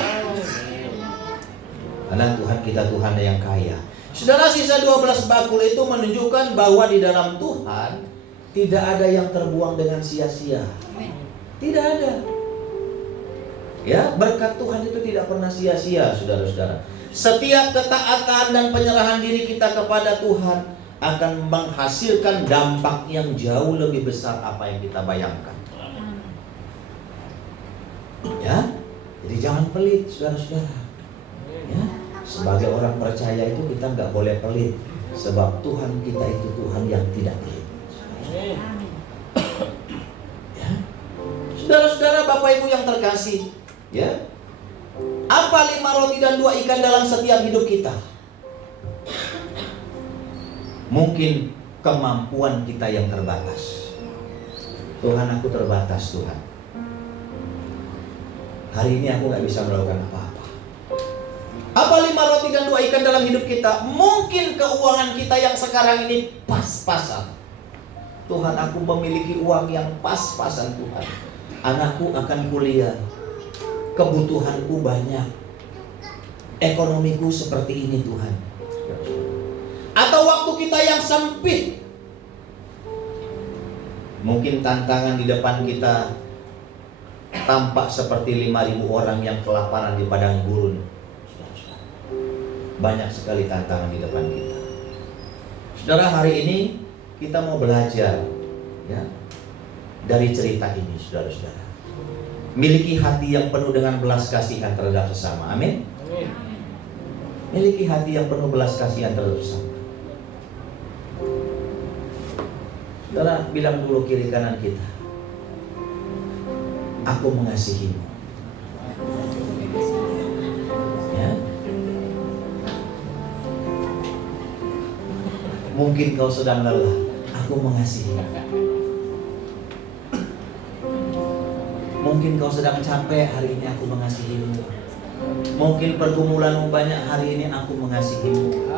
Karena Tuhan kita Tuhan yang kaya. Saudara, sisa 12 bakul itu menunjukkan bahwa di dalam Tuhan tidak ada yang terbuang dengan sia-sia. Tidak ada. Ya, berkat Tuhan itu tidak pernah sia-sia, saudara-saudara. Setiap ketaatan dan penyerahan diri kita kepada Tuhan akan menghasilkan dampak yang jauh lebih besar apa yang kita bayangkan. Ya, jadi jangan pelit, saudara-saudara. Ya, sebagai orang percaya itu kita nggak boleh pelit, sebab Tuhan kita itu Tuhan yang tidak pelit. Ya, saudara-saudara, Bapak Ibu yang terkasih, ya, apa 5 roti dan 2 ikan dalam setiap hidup kita? Mungkin kemampuan kita yang terbatas. Tuhan, aku terbatas, Tuhan. Hari ini aku gak bisa melakukan apa-apa. Apa 5 roti dan 2 ikan dalam hidup kita? Mungkin keuangan kita yang sekarang ini pas-pasan. Tuhan, aku memiliki uang yang pas-pasan, Tuhan. Anakku akan kuliah, kebutuhanku banyak, ekonomiku seperti ini, Tuhan. Atau waktu kita yang sempit. Mungkin tantangan di depan kita tampak seperti 5.000 orang yang kelaparan di padang gurun. Banyak sekali tantangan di depan kita. Saudara, hari ini kita mau belajar, ya, dari cerita ini, saudara-saudara. Miliki hati yang penuh dengan belas kasihan terhadap sesama. Amin. Miliki hati yang penuh belas kasihan terhadap sesama. Saudara, bilang dulu kiri kanan kita, aku mengasihimu. Ya. Mungkin kau sedang lelah, aku mengasihimu. Mungkin kau sedang capek, hari ini aku mengasihimu. Mungkin pergumulanmu banyak, hari ini aku mengasihimu.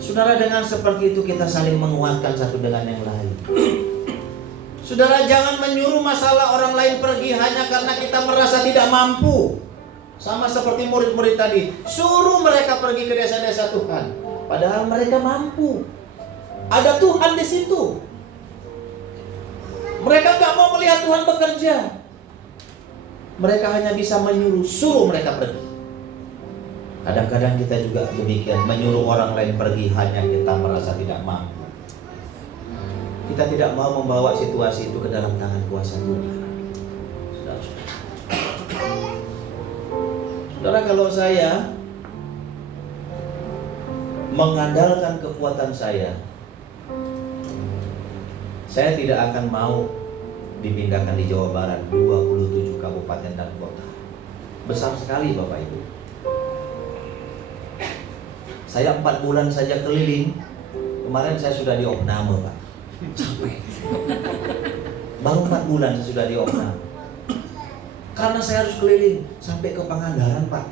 Saudara, dengan seperti itu kita saling menguatkan satu dengan yang lain. Saudara, jangan menyuruh masalah orang lain pergi hanya karena kita merasa tidak mampu. Sama seperti murid-murid tadi, suruh mereka pergi ke desa-desa Tuhan, padahal mereka mampu. Ada Tuhan di situ. Mereka gak mau melihat Tuhan bekerja. Mereka hanya bisa menyuruh, suruh mereka pergi. Kadang-kadang kita juga demikian, menyuruh orang lain pergi hanya kita merasa tidak mampu. Kita tidak mau membawa situasi itu ke dalam tangan kuasa Tuhan. Saudara, kalau saya mengandalkan kekuatan saya tidak akan mau dipindahkan di Jawa Barat 27 kabupaten dan kota. Besar sekali Bapak Ibu. Saya 4 bulan saja keliling. Kemarin saya sudah di opname Pak. Capek. Baru 4 bulan saya sudah di opname. Karena saya harus keliling sampai ke Pangandaran Pak.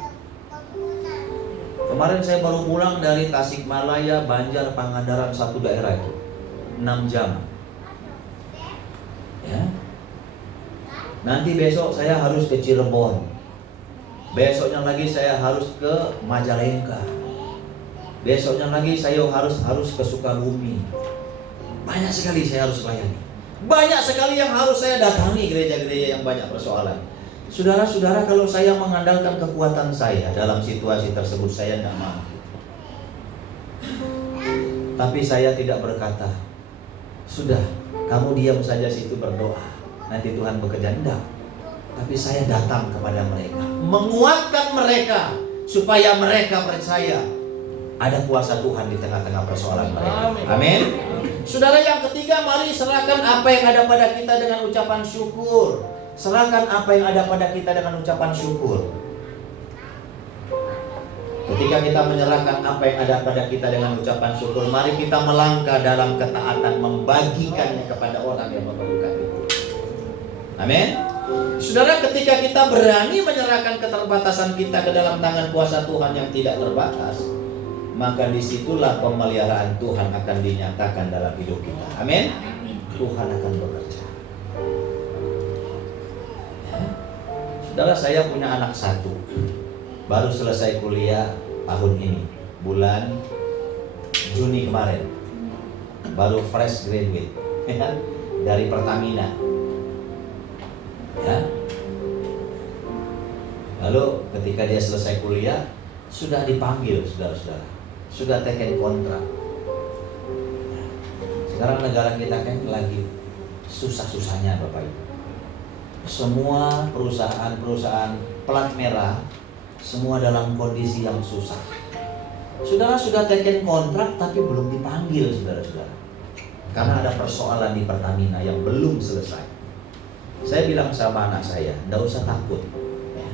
Kemarin saya baru pulang dari Tasikmalaya, Banjar, Pangandaran, satu daerah itu 6 jam. Ya. Nanti besok saya harus ke Cirebon. Besoknya lagi saya harus ke Majalengka. Besoknya lagi saya harus ke Sukabumi. Banyak sekali saya harus layani. Banyak sekali yang harus saya datangi, gereja-gereja yang banyak persoalan. Saudara-saudara, kalau saya mengandalkan kekuatan saya dalam situasi tersebut, saya tidak mampu. Tapi saya tidak berkata, sudah, kamu diam saja situ berdoa, nanti Tuhan bekerja. Tidak. Tapi saya datang kepada mereka, menguatkan mereka, supaya mereka percaya ada kuasa Tuhan di tengah-tengah persoalan mereka. Amin. Saudara, yang ketiga, mari serahkan apa yang ada pada kita dengan ucapan syukur. Serahkan apa yang ada pada kita dengan ucapan syukur. Ketika kita menyerahkan apa yang ada pada kita dengan ucapan syukur, mari kita melangkah dalam ketaatan, membagikannya kepada orang yang memerlukan itu. Amin. Saudara, ketika kita berani menyerahkan keterbatasan kita ke dalam tangan kuasa Tuhan yang tidak terbatas, maka disitulah pemeliharaan Tuhan akan dinyatakan dalam hidup kita. Amin. Tuhan akan bekerja. Saudara, saya punya anak 1, baru selesai kuliah tahun ini, bulan Juni kemarin, baru fresh graduate dari Pertamina. Ya. Lalu ketika dia selesai kuliah, sudah dipanggil, saudara-saudara, sudah taken kontrak. Sekarang negara kita kan lagi susah-susahnya Bapak Ibu. Semua perusahaan-perusahaan plat merah semua dalam kondisi yang susah. Saudara sudah taken kontrak tapi belum dipanggil, saudara-saudara, karena ada persoalan di Pertamina yang belum selesai. Saya bilang sama anak saya, tidak usah takut, ya.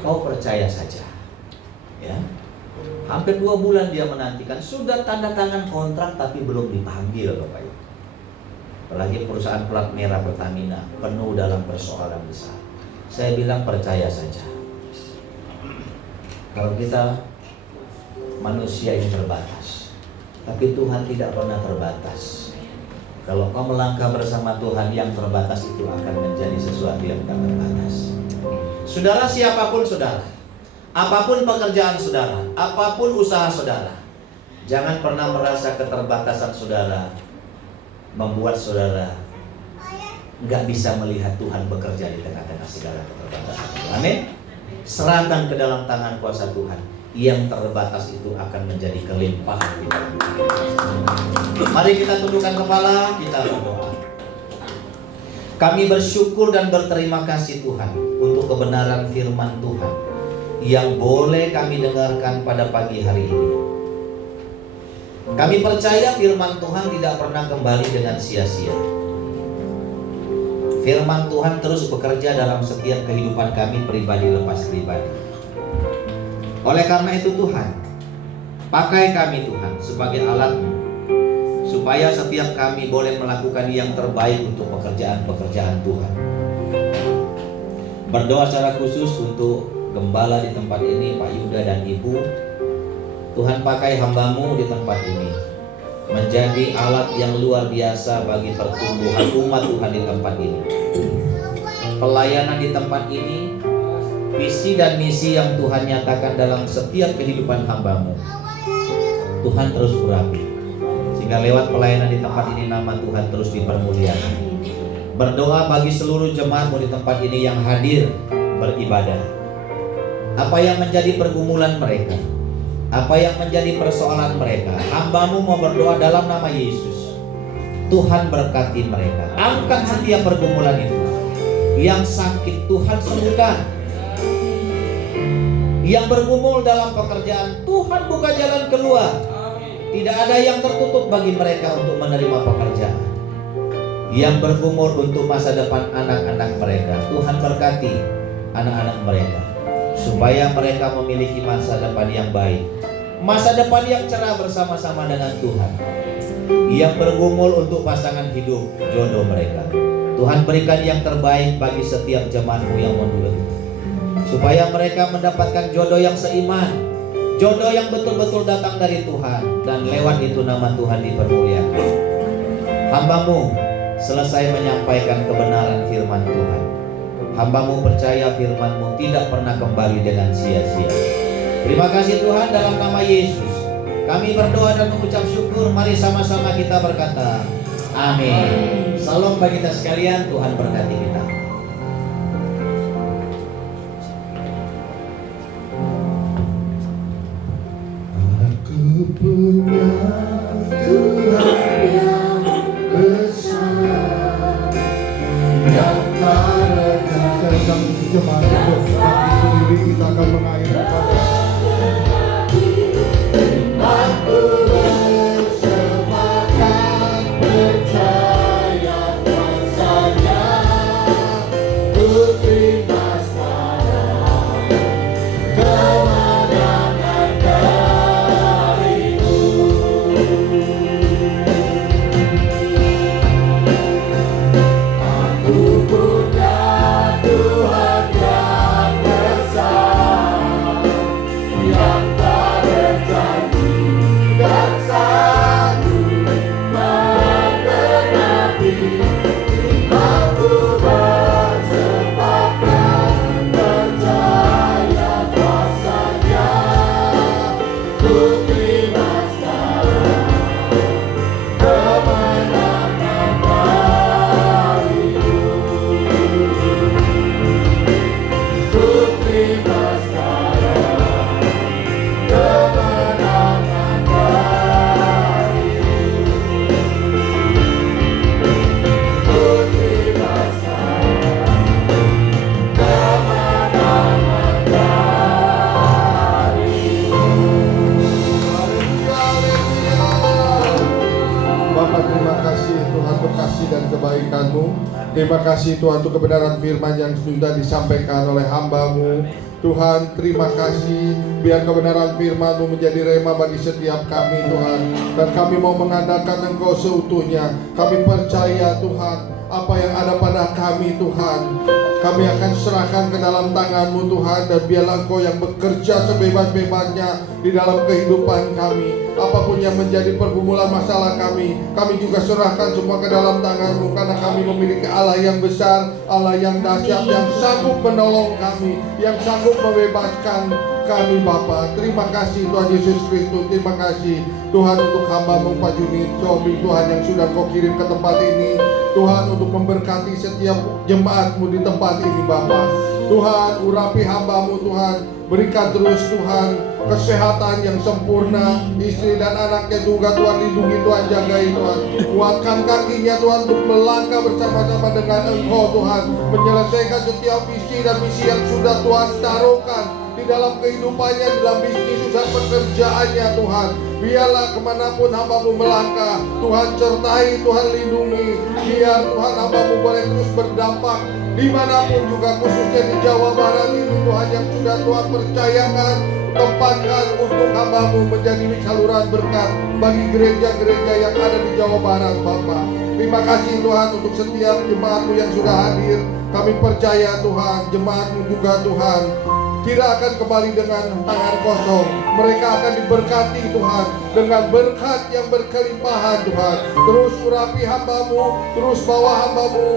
Kau percaya saja, ya. Hampir 2 bulan dia menantikan, sudah tanda tangan kontrak tapi belum dipanggil Bapak Ibu. Apalagi perusahaan plat merah Pertamina penuh dalam persoalan besar. Saya bilang percaya saja. Kalau kita manusia ini terbatas, tapi Tuhan tidak pernah terbatas. Kalau kau melangkah bersama Tuhan, yang terbatas itu akan menjadi sesuatu yang tak terbatas. Saudara, siapapun saudara, apapun pekerjaan saudara, apapun usaha saudara, jangan pernah merasa keterbatasan saudara membuat saudara nggak bisa melihat Tuhan bekerja di tengah-tengah segala keterbatasan. Amin. Serahkan ke dalam tangan kuasa Tuhan. Yang terbatas itu akan menjadi kelimpahan di dalam hidup kita. Mari kita tundukkan kepala, kita berdoa. Kami bersyukur dan berterima kasih Tuhan untuk kebenaran firman Tuhan yang boleh kami dengarkan pada pagi hari ini. Kami percaya firman Tuhan tidak pernah kembali dengan sia-sia. Firman Tuhan terus bekerja dalam setiap kehidupan kami, pribadi lepas pribadi. Oleh karena itu Tuhan, pakai kami Tuhan sebagai alat-Mu, supaya setiap kami boleh melakukan yang terbaik untuk pekerjaan-pekerjaan Tuhan. Berdoa secara khusus untuk gembala di tempat ini, Pak Yuda dan Ibu. Tuhan, pakai hamba-Mu di tempat ini menjadi alat yang luar biasa bagi pertumbuhan umat Tuhan di tempat ini. Pelayanan di tempat ini, visi dan misi yang Tuhan nyatakan dalam setiap kehidupan hamba-Mu, Tuhan terus berapi, sehingga lewat pelayanan di tempat ini nama Tuhan terus dipermuliakan. Berdoa bagi seluruh jemaat-Mu di tempat ini yang hadir beribadah. Apa yang menjadi pergumulan mereka, apa yang menjadi persoalan mereka, hamba-Mu mau berdoa dalam nama Yesus. Tuhan berkati mereka, angkat setiap pergumulan itu. Yang sakit Tuhan sembuhkan, yang bergumul dalam pekerjaan Tuhan buka jalan keluar. Tidak ada yang tertutup bagi mereka untuk menerima pekerjaan. Yang bergumul untuk masa depan anak-anak mereka. Tuhan berkati anak-anak mereka supaya mereka memiliki masa depan yang baik, masa depan yang cerah bersama-sama dengan Tuhan. Yang bergumul untuk pasangan hidup, jodoh mereka, Tuhan berikan yang terbaik bagi setiap jemaatmu yang menurut, supaya mereka mendapatkan jodoh yang seiman, jodoh yang betul-betul datang dari Tuhan, dan lewat itu nama Tuhan dipermuliakan. Hamba-Mu selesai menyampaikan kebenaran firman Tuhan. Hamba-Mu percaya firman-Mu tidak pernah kembali dengan sia-sia. Terima kasih Tuhan, dalam nama Yesus kami berdoa dan mengucap syukur. Mari sama-sama kita berkata amin. Salam bagi kita sekalian, Tuhan berkati kita. Aku punya Tuhan yang besar, yang pada dalam jemaat sendiri kita akan mengakhiri aku bersepakat percaya kuasanya, ku terima sekarang kemenangan darimu. Aku punya Tuhan yang besar, yang tak berjanji dan sanggup menggenapi. Aku bersepakat percaya kuasanya, ku terima sekarang kemenangan darimu. Ku terima sekarang kemenangan darimu. Ku terima sekarang kemenangan darimu. Bapak, terima kasih Tuhan untuk kasih dan kebaikan-Mu. Terima kasih Tuhan untuk kebenaran firman yang sudah disampaikan oleh hamba-Mu. Tuhan, terima kasih, biar kebenaran firman-Mu menjadi rema bagi setiap kami Tuhan. Dan kami mau mengandalkan Engkau seutuhnya. Kami percaya Tuhan, apa yang ada pada kami Tuhan, kami akan serahkan ke dalam tangan-Mu Tuhan. Dan biarlah Engkau yang bekerja sebebas-bebasnya di dalam kehidupan kami. Apapun yang menjadi pergumulan masalah kami juga serahkan semua ke dalam tangan-Mu. Karena kami memiliki Allah yang besar, Allah yang dahsyat, yang sanggup menolong kami, yang sanggup membebaskan kami Bapa. Terima kasih Tuhan Yesus Kristus. Terima kasih Tuhan untuk hamba-Mu Pak Junit Cobi Tuhan yang sudah Kau kirim ke tempat ini. Tuhan untuk memberkati setiap jemaat-Mu di tempat ini Bapa. Tuhan urapi hamba-Mu Tuhan. Berikan terus Tuhan kesehatan yang sempurna, istri dan anaknya juga Tuhan lindungi, Tuhan jagai Tuhan. Kuatkan kakinya Tuhan untuk melangkah bersama-sama dengan Engkau Tuhan, menyelesaikan setiap visi dan misi yang sudah Tuhan taruhkan di dalam kehidupannya, di dalam bisnis dan pekerjaannya Tuhan. Biarlah kemanapun hamba-Mu melangkah, Tuhan sertai, Tuhan lindungi. Biar Tuhan hamba-Mu boleh terus berdampak dimanapun juga, khususnya di Jawa Barat ini Tuhan, yang sudah Tuhan percayakan, tempatkan untuk hamba-Mu menjadi saluran berkat bagi gereja-gereja yang ada di Jawa Barat Bapa. Terima kasih Tuhan untuk setiap jemaat-Mu yang sudah hadir. Kami percaya Tuhan, jemaat-Mu juga Tuhan tidak akan kembali dengan tangan kosong. Mereka akan diberkati Tuhan dengan berkat yang berkelimpahan Tuhan. Terus urapi hamba-Mu, terus bawa hamba-Mu,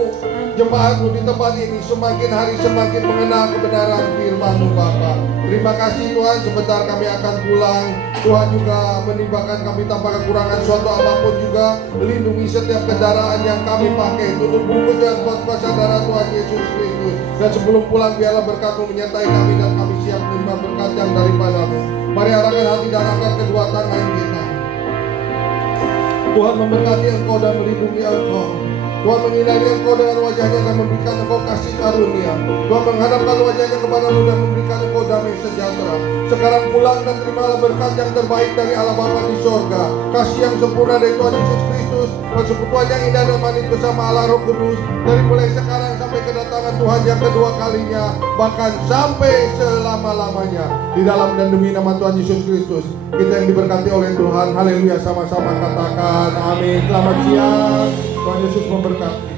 jemaat-Mu di tempat ini semakin hari semakin mengenal kebenaran firman-Mu Bapa. Terima kasih Tuhan, sebentar kami akan pulang. Tuhan juga menimbangkan kami tanpa kekurangan suatu apapun juga. Lindungi setiap kendaraan yang kami pakai, tutup bungkus dan kuasa darah Tuhan Yesus Kristus. Dan sebelum pulang biarlah berkat-Mu menyertai kami dan kami siap menerima berkat yang daripada-Mu. Mari arahkan hati dan angkat kedua tangan kita. Tuhan memberkati Engkau dan melindungi Engkau. Tuhan menyinari engkau dengan wajahnya dan memberikan engkau kasih karunia. Tuhan menghadapkan wajahnya kepadamu dan memberikan engkau damai sejahtera. Sekarang pulang dan terimalah berkat yang terbaik dari Allah Bapa di sorga, kasih yang sempurna dari Tuhan Yesus Kristus, persekutuan yang indah dan manis bersama Allah Roh Kudus, dari mulai sekarang sampai kedatangan Tuhan yang kedua kalinya, bahkan sampai selama-lamanya. Di dalam dan demi nama Tuhan Yesus Kristus, kita yang diberkati oleh Tuhan, haleluya, sama-sama katakan amin. Selamat siang, Tuhan Yesus memberkati.